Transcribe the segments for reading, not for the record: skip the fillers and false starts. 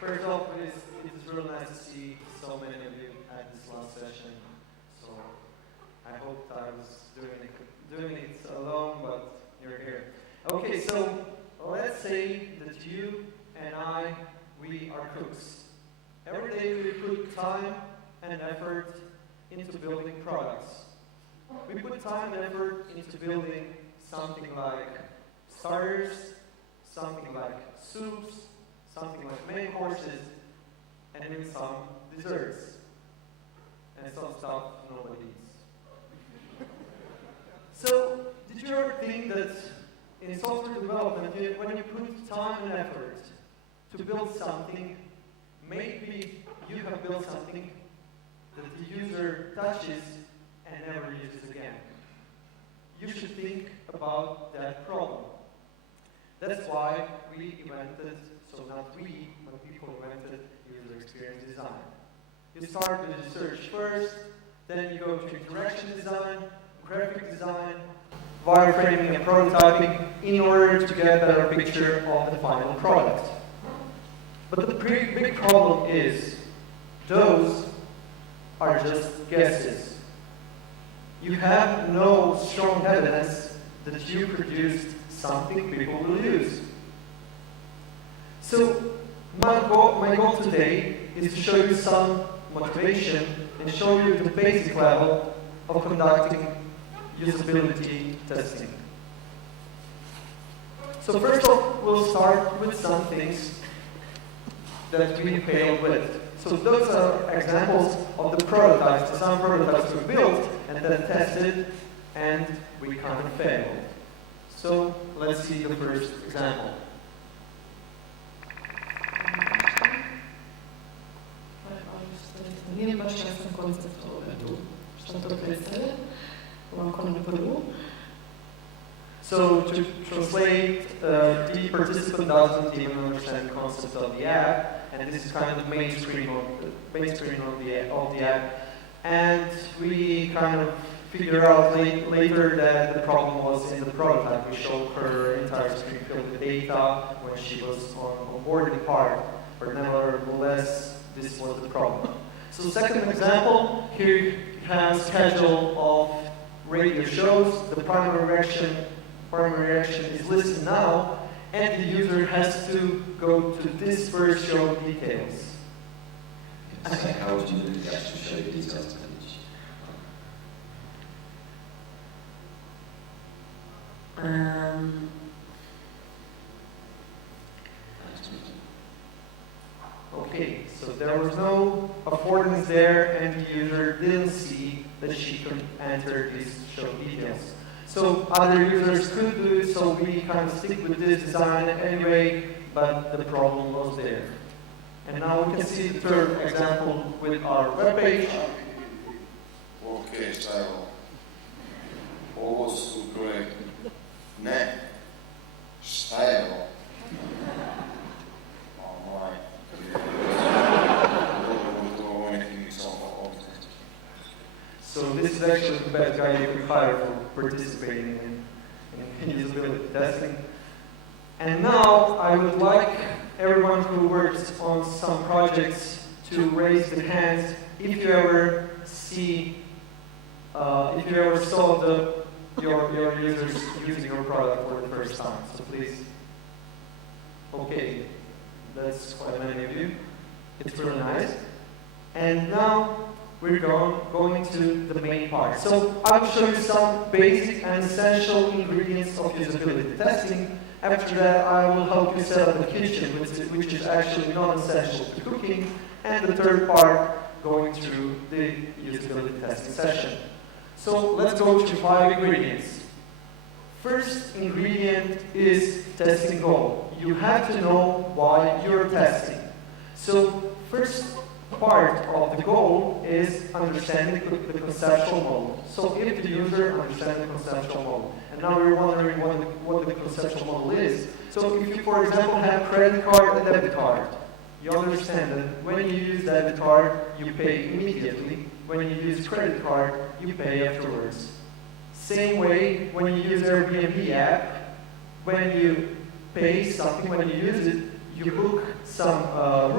First off, it is really nice to see so many of you at this last session. So I hoped I was doing it alone, but you're here. Okay, so let's say that you and I, we are cooks. Every day we put time and effort into building products. We put time and effort into building something like starters, something like soups, something like main courses, and even some desserts. And some stuff nobody eats. So, did you ever think that in software development, when you put time and effort to build something, maybe you have built something that the user touches and never uses again? You should think about that problem. That's why we invented, so not we, but people invented user experience design. You start with research first, then you go to interaction design, graphic design, wireframing and prototyping in order to get a better picture of the final product. But the big problem is, those are just guesses. You have no strong evidence that you produced something people will use. So my goal today is to show you some motivation and show you the basic level of conducting usability testing. So first off, we'll start with some things that we failed with. So those are examples of the prototypes, some prototypes we built and then tested, and we kind of failed. So let's see the first example. Nie masz jasno konceptowe tu. Zresztą to kreslę. Łąkony Peru. So to translate, the participant doesn't even understand the concept of the app, and this is kind of the main screen of the app. And we kind of figure out later that the problem was in the prototype. We showed her entire screen filled with data when she was on onboarding part, but nevertheless, this was the problem. So second example, here you have schedule of radio shows. The primary reaction is listen now, and the user has to go to this first show details. How would you do the actual show details page? Okay, so there was no affordance there, and the user didn't see that she could enter these show details. So other users could do it, so we kind of stick with this design anyway, but the problem was there. And now we can see the third example with our web page. Okay, style. Ovo su projekt. Ne. Style. So this is actually the best guy you could hire for participating in usability testing. And now I would like everyone who works on some projects to raise their hands if you ever saw your users using your product for the first time. So please. Okay, that's quite many of you. It's really nice. And now we're going to the main part. So I'll show you some basic and essential ingredients of usability testing. After that, I will help you set up the kitchen, which is actually non-essential to cooking. And the third part, going through the usability testing session. So let's go to 5 ingredients. First ingredient is testing goal. You have to know why you're testing. So first part of the goal is understanding the conceptual model. So if the user understands the conceptual model, and now you're wondering what the conceptual model is. So if you, for example, have credit card and debit card, you understand that when you use debit card, you pay immediately. When you use credit card, you pay afterwards. Same way, when you use Airbnb app, when you pay something, when you use it, you book some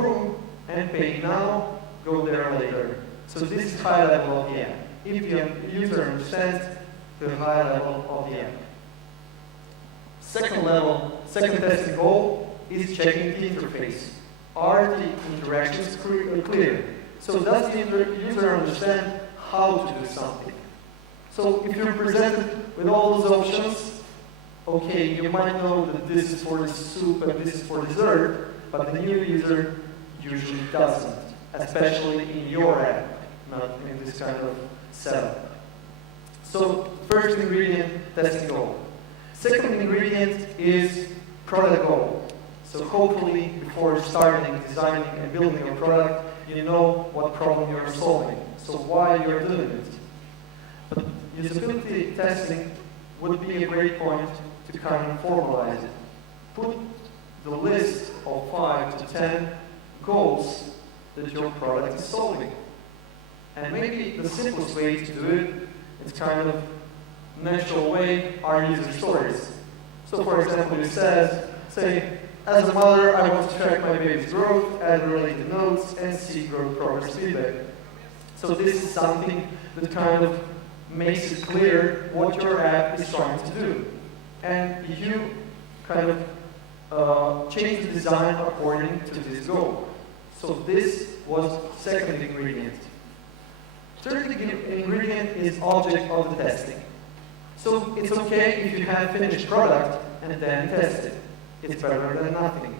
room and pay now, go there later. So this is high level of the app. If the user understands the high level of the app. Second testing goal is checking the interface. Are the interactions clear? So does the user understand how to do something? So if you're presented with all those options, okay, you might know that this is for the soup and this is for dessert, but the new user usually doesn't, especially in your app, not in this kind of setup. So first ingredient, testing goal. Second ingredient is product goal. So hopefully before starting designing and building your product, you know what problem you're solving, so why you're doing it. But usability testing would be a great point to kind of formalize it. Put the list of 5 to 10 goals that your product is solving. And maybe the simplest way to do it is kind of natural way are user stories. So for example, you say, as a mother, I want to track my baby's growth, add related notes, and see growth progress feedback. So this is something that kind of makes it clear what your app is trying to do. And you kind of change the design according to this goal. So this was second ingredient. Third ingredient is object of the testing. So it's okay if you have finished product and then test it. It's better than nothing.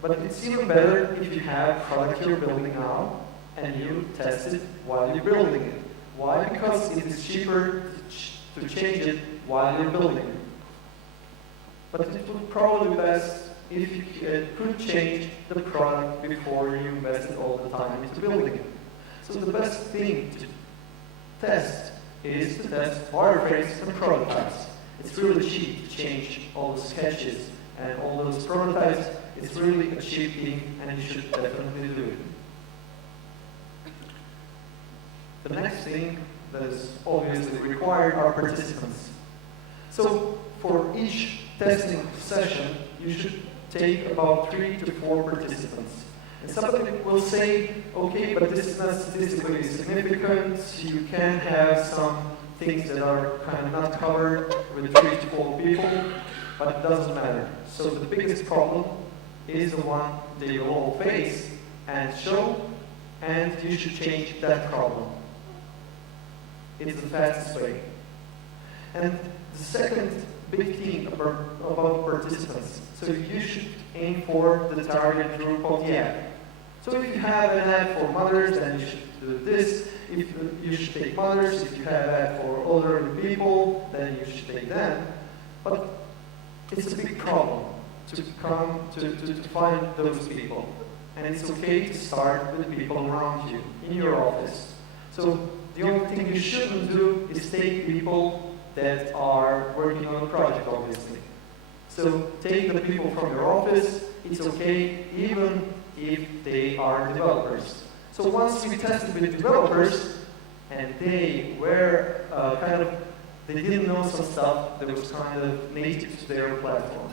But it's even better if you have product you're building now and you test it while you're building it. Why? Because it is cheaper to change it while you're building it. But it would probably be best if you could change the product before you invested all the time into building it. So the best thing to test is to test wireframes and prototypes. It's really cheap to change all the sketches and all those prototypes. It's really a cheap thing, and you should definitely do it. The next thing that is obviously required are participants. So for each testing session, you should take about 3 to 4 participants. And somebody will say, okay, but this is not statistically significant. You can have some things that are kind of not covered with 3 to 4 people, but it doesn't matter. So the biggest problem is the one that you all face and show, and you should change that problem. It's the fastest way. And the second big thing about participants, so you should aim for the target group of the app. So if you have an app for mothers, then you should do this. If you should take mothers. If you have an app for older people, then you should take them. But it's a big problem to find those people. And it's okay to start with people around you, in your office. So the only thing you shouldn't do is take people that are working on a project, obviously. So take the people from your office. It's okay, even if they are developers. So once we tested with developers, and they were they didn't know some stuff that was kind of native to their platform.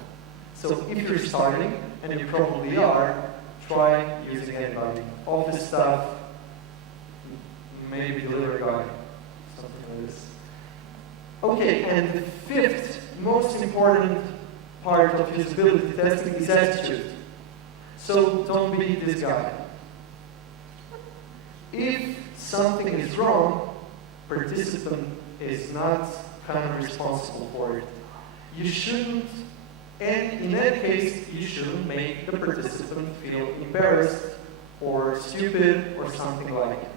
So if you're starting, and you probably are, try using anybody. Office staff, maybe delivery guy, something like this. Okay, and the fifth most important part of usability testing is attitude. So don't be this guy. If something is wrong, participant is not kind of responsible for it. You shouldn't, and in that case, you shouldn't make the participant feel embarrassed or stupid or something like it.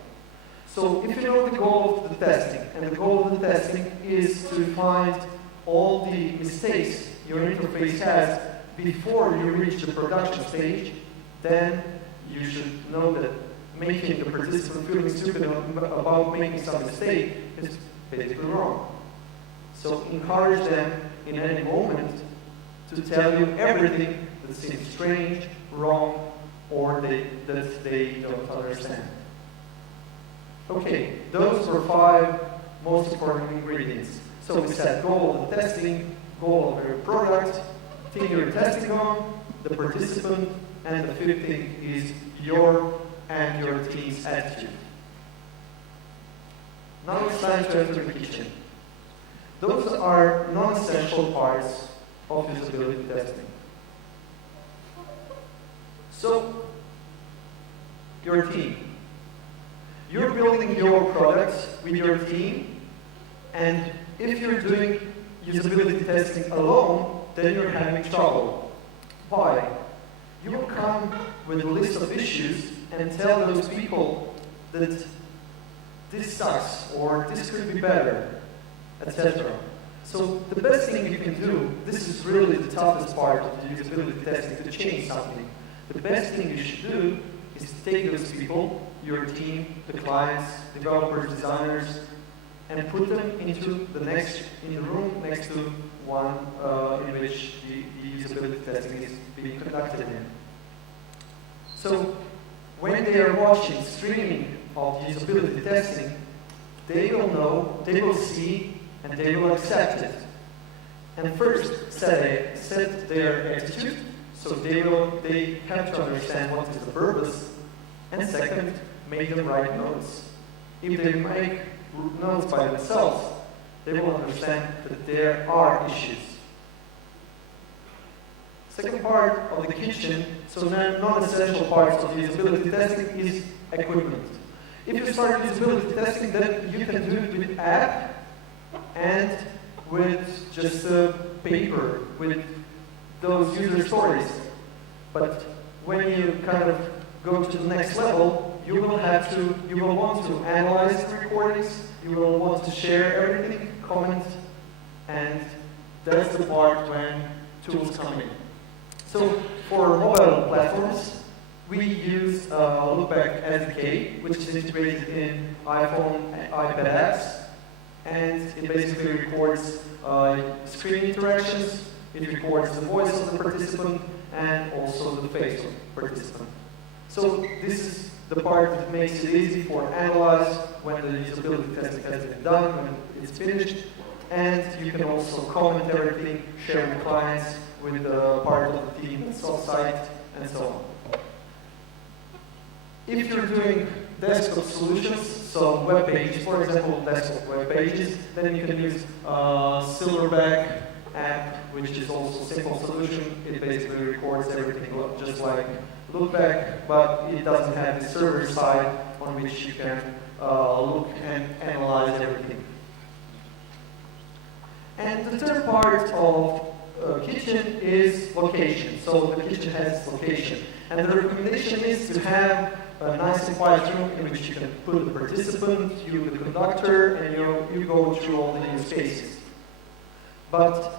So if you know the goal of the testing, and the goal of the testing is to find all the mistakes your interface has before you reach the production stage, then you should know that making the participant feeling stupid about making some mistake is basically wrong. So encourage them in any moment to tell you everything that seems strange, wrong, or that they don't understand. Okay, those were 5 most important ingredients. So we said goal of the testing, goal of your product, thing you're testing on, the participant, and the fifth thing is your and your team's attitude. Now it's time to enter the kitchen. Those are non-essential parts of usability testing. So, your team. You're building your products with your team, and if you're doing usability testing alone, then you're having trouble. Why? You will come with a list of issues and tell those people that this sucks, or this could be better, etc. So the best thing you can do, this is really the toughest part of the usability testing, to change something. The best thing you should do is to take those people, your team, the clients, developers, designers, and put them into the room next to one in which the usability testing is being conducted in. So when they are watching streaming of usability testing, they will know, they will see, and they will accept it. And first, set their attitude, so they have to understand what is the purpose. And second, make them write notes. If they make notes by themselves, they will understand that there are issues. Second part of the kitchen, so non-essential parts of usability testing is equipment. If you start usability testing, then you can do it with app and with just paper, with those user stories. But when you kind of go to the next level, you will want to analyze the recordings, you will want to share everything, comment, and that's the part when tools come in. So for mobile platforms, we use Loopback SDK, which is integrated in iPhone and iPad apps, and it basically records screen interactions, it records the voice of the participant, and also the face of the participant. So this is the part that makes it easy for analyze when the usability testing has been done, when it's finished, and you can also comment everything, share with clients, with the part of the team that's on site, and so on. If you're doing desktop solutions, so web pages, for example, desktop web pages, then you can use Silverback app, which is also a simple solution. It basically records everything just like Loopback, but it doesn't have the server side on which you can look and analyze everything. And the third part of kitchen is location. So the kitchen has location. And the recommendation is to have a nice and quiet room in which you can put the participant, you the conductor, and you go through all the use cases. But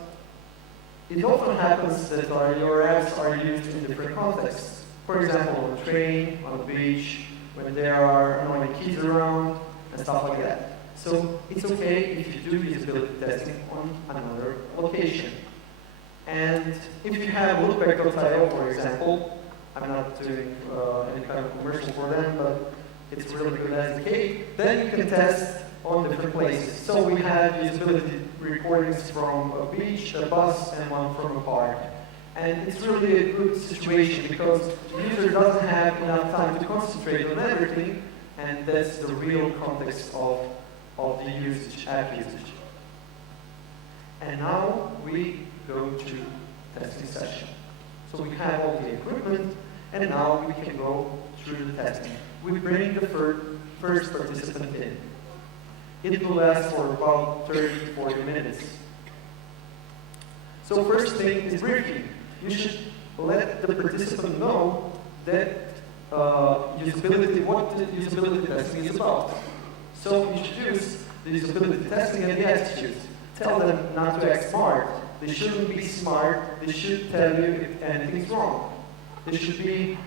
it often happens that your apps are used in different contexts. For example, on a train, on a beach, when there are annoying kids around, and stuff like that. So it's okay if you do usability testing on another location. And if you have Loopback.io, for example, I'm not doing any kind of commercial for them, but it's a really good SDK, then you can test on different places. So we have usability recordings from a beach, a bus, and one from a park. And it's really a good situation because the user doesn't have enough time to concentrate on everything, and that's the real context of the usage, app usage. And now we go to testing session. So we have all the equipment, and now we can go through the testing. We bring the first participant in. It will last for about 30 to 40 minutes. So first thing is briefing. You should let the participant know that what the usability testing is about. So introduce the usability testing and the attitudes. Tell them not to act smart. They shouldn't be smart. They should tell you if anything's wrong. They should be,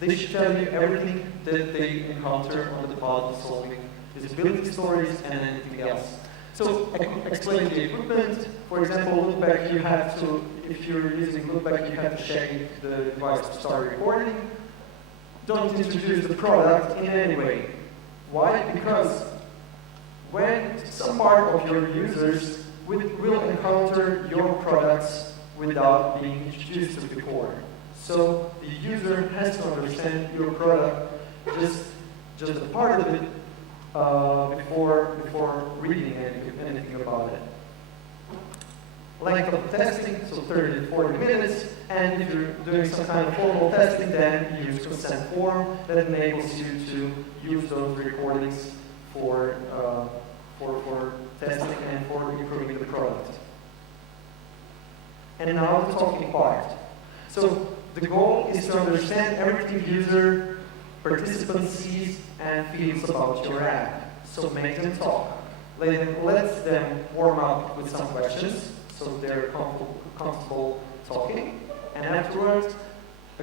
they should tell you everything that they encounter on the path of solving usability stories and anything else. So explain the equipment. For example, Loopback, you have to, if you're using Loopback, you have to check if the device to start recording. Don't introduce the product in any way. Why? Because when some part of your users will encounter your products without being introduced to it before. So the user has to understand your product, just a part of it, before reading anything about it. Length of testing, so 30 to 40 minutes, and if you're doing some kind of formal testing, then you use consent form that enables you to use those recordings for testing and for improving the product. And now the talking part. So the goal is to understand everything user, participant sees and feels about your app. So make them talk. Let them warm up with some questions, so they're comfortable talking, and afterwards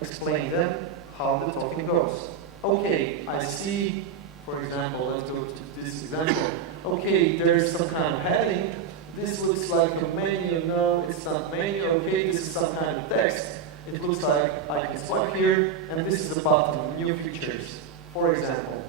explain them how the talking goes. Okay, I see, for example, let's go to this example. Okay, there's some kind of heading. This looks like a menu. No, it's not menu. Okay, this is some kind of text. It looks like I can swipe here, and this is a button, new features, for example.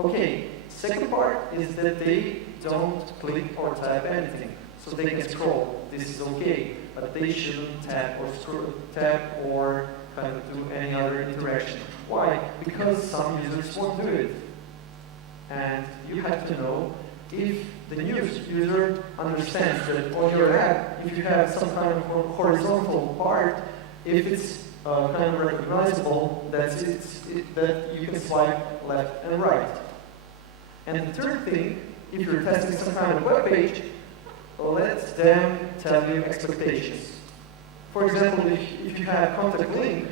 Okay, second part is that they don't click or tap anything. So they can scroll. This is okay, but they shouldn't tap or kind of do any other interaction. Why? Because some users won't do it. And you have to know if the new user understands that on your app, if you have some kind of horizontal part, if it's kind of recognizable, that you can swipe left and right. And the third thing, if you're testing some kind of web page, let them tell you expectations. For example, if you have contact link,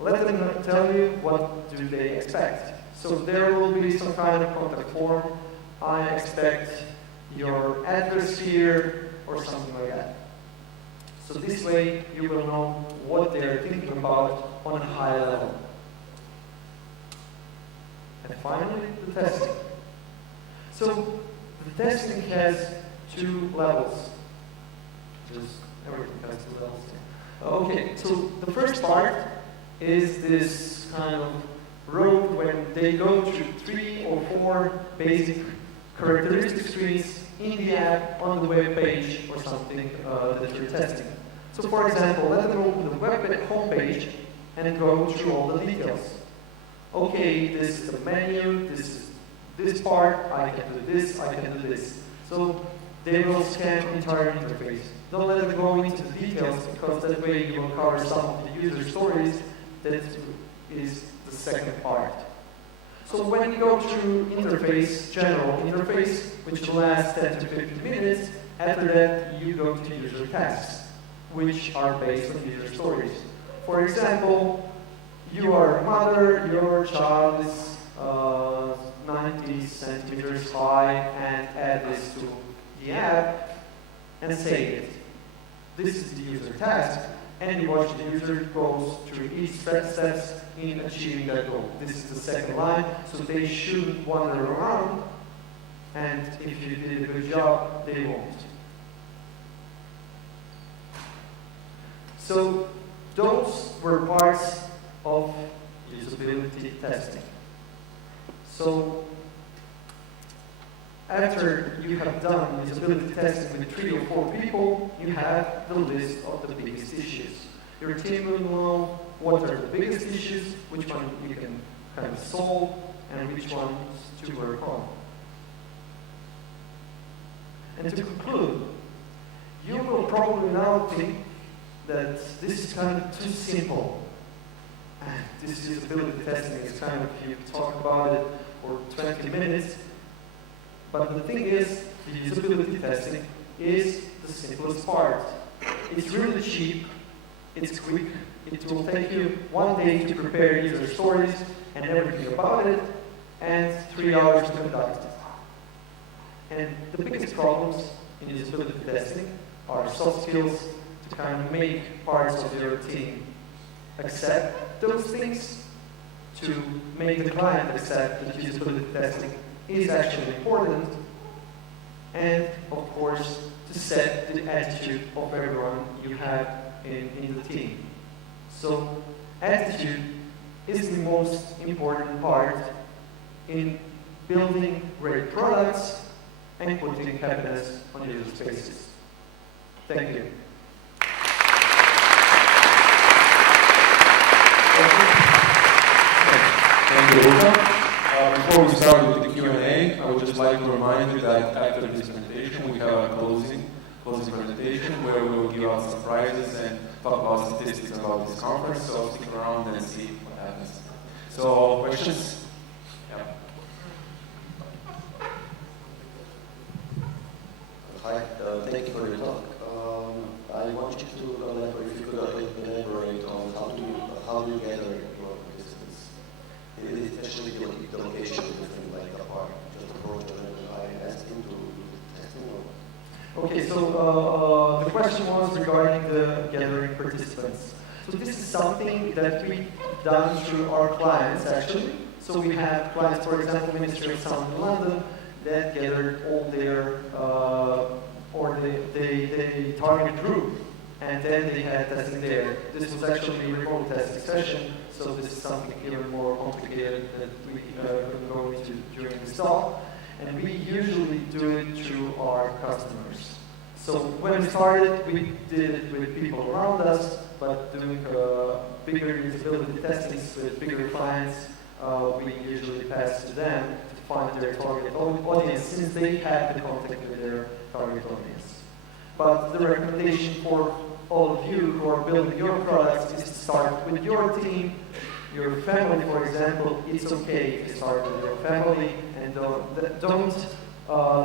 let them tell you what do they expect. So there will be some kind of contact form. I expect your address here, or something like that. So this way you will know what they're thinking about on a high level. And finally, the testing. So the testing has two levels. Just everything has two levels. Okay, so the first part is this kind of road when they go through 3 or 4 basic characteristic screens in the app, on the web page, or something that you're testing. So for example, let them open the web home page and go through all the details. Okay, this is the menu, this is this part, I can do this, I can do this. So they will scan the entire interface. Don't let them go into the details, because that way you will cover some of the user stories. That is the second part. So when you go through interface, general interface, which will last 10 to 15 minutes, after that you go to user tasks, which are based on user stories. For example, you are a mother, your child is 90 centimeters high, and add this to the app and save it. This is the user task, and you watch the user goes through each steps in achieving that goal. This is the second line, so they shouldn't wander around, and if you did a good job, they won't. So those were parts of usability testing. So after you have done usability testing with 3 or 4 people, you have the list of the biggest issues. Your team will know what are the biggest issues, which one you can kind of solve, and which ones to work on. And to conclude, you will probably now think that this is kind of too simple. And this usability testing is kind of, you talk about it for 20 minutes. But the thing is, the usability testing is the simplest part. It's really cheap, it's quick, it will take you 1 day to prepare user stories and everything about it, and 3 hours to conduct it. And the biggest problems in usability testing are soft skills to kind of make parts of your team accept those things, to make the client accept that usability testing is actually important, and of course to set the attitude of everyone you have in the team. So attitude is the most important part in building great products and putting happiness on user spaces. Thank you. you, Luka. Before we start with the Q&A, I would just like to remind you that after this presentation, we have a closing presentation where we will give out some prizes and talk about statistics about this conference. So stick around and see what happens. So, questions? Yeah. Hi, thank you for your talk. I want you to elaborate, if you could elaborate on how do you gather your participants, especially the location of different, like apart, just approach them and I asked him to do testing or. Okay, so the question was regarding the gathering participants. So this is something that we've done through our clients, actually. So we have clients, for example, Ministry of Sound in London, that gathered all their, or they target group, and then they had testing there. This was actually a remote testing session, so this is something even more complicated that we can go into during this talk. And we usually do it through our customers. So when we started, we did it with people around us, but doing bigger usability testings with bigger clients, we usually pass to them to find their target audience, since they have the contact with their target audience. But the recommendation for all of you who are building your products is to start with your team, your family, for example. It's okay if you start with your family, and don't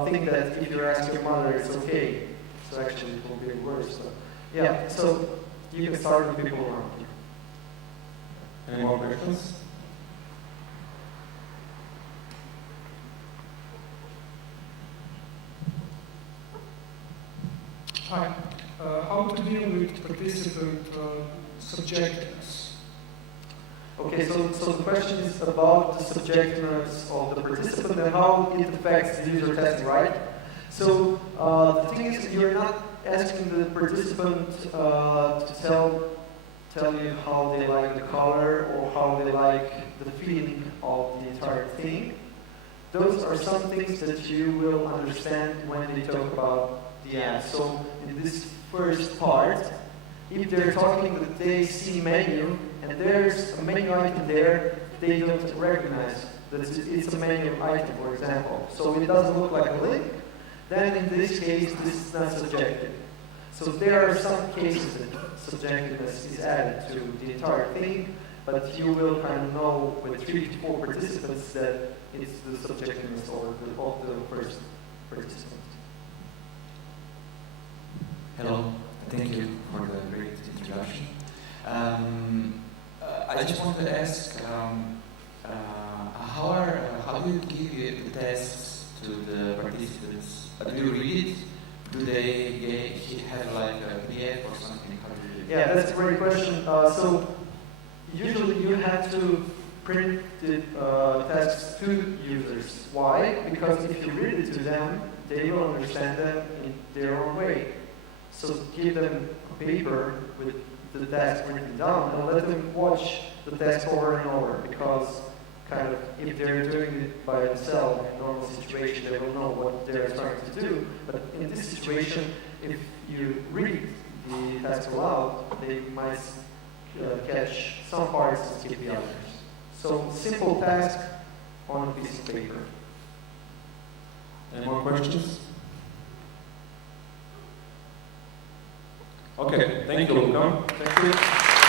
think that if you ask your mother, it's okay. So actually, it will be worse. So, yeah, so you can start with people around you. Any more questions? Hi. How to deal with participant subjectiveness? Okay, so the question is about the subjectiveness of the participant and how it affects the user testing, right? So the thing is, you're not asking the participant to tell you how they like the color or how they like the feeling of the entire thing. Those are some things that you will understand when they talk about the app. So in this first part, if they're talking that they see menu and there's a menu item there, they don't recognize that it's a menu item, for example. So it doesn't look like a link. Then in this case, this is not subjective. So there are some cases that subjectiveness is added to the entire thing, but you will kind of know with 3 to 4 participants that it's the subjectiveness of the first participant. Hello, thank you for the great introduction. I just want to ask, how do you give the tests to the participants? Do you read it? Do they have like a PDF or something? How do you Yeah, that's a great question. So usually you have to print the tests to users. Why? Because if you read it to them, they will understand them in their own way. So give them a paper with the text written down and let them watch the text over and over, because kind of if they're doing it by themselves in a normal situation, they will know what they're trying to do. But in this situation, if you read the text aloud, they might catch some parts and skip the others. So simple task on a piece of paper. Any more questions? Okay, thank you, Luka. Thank you.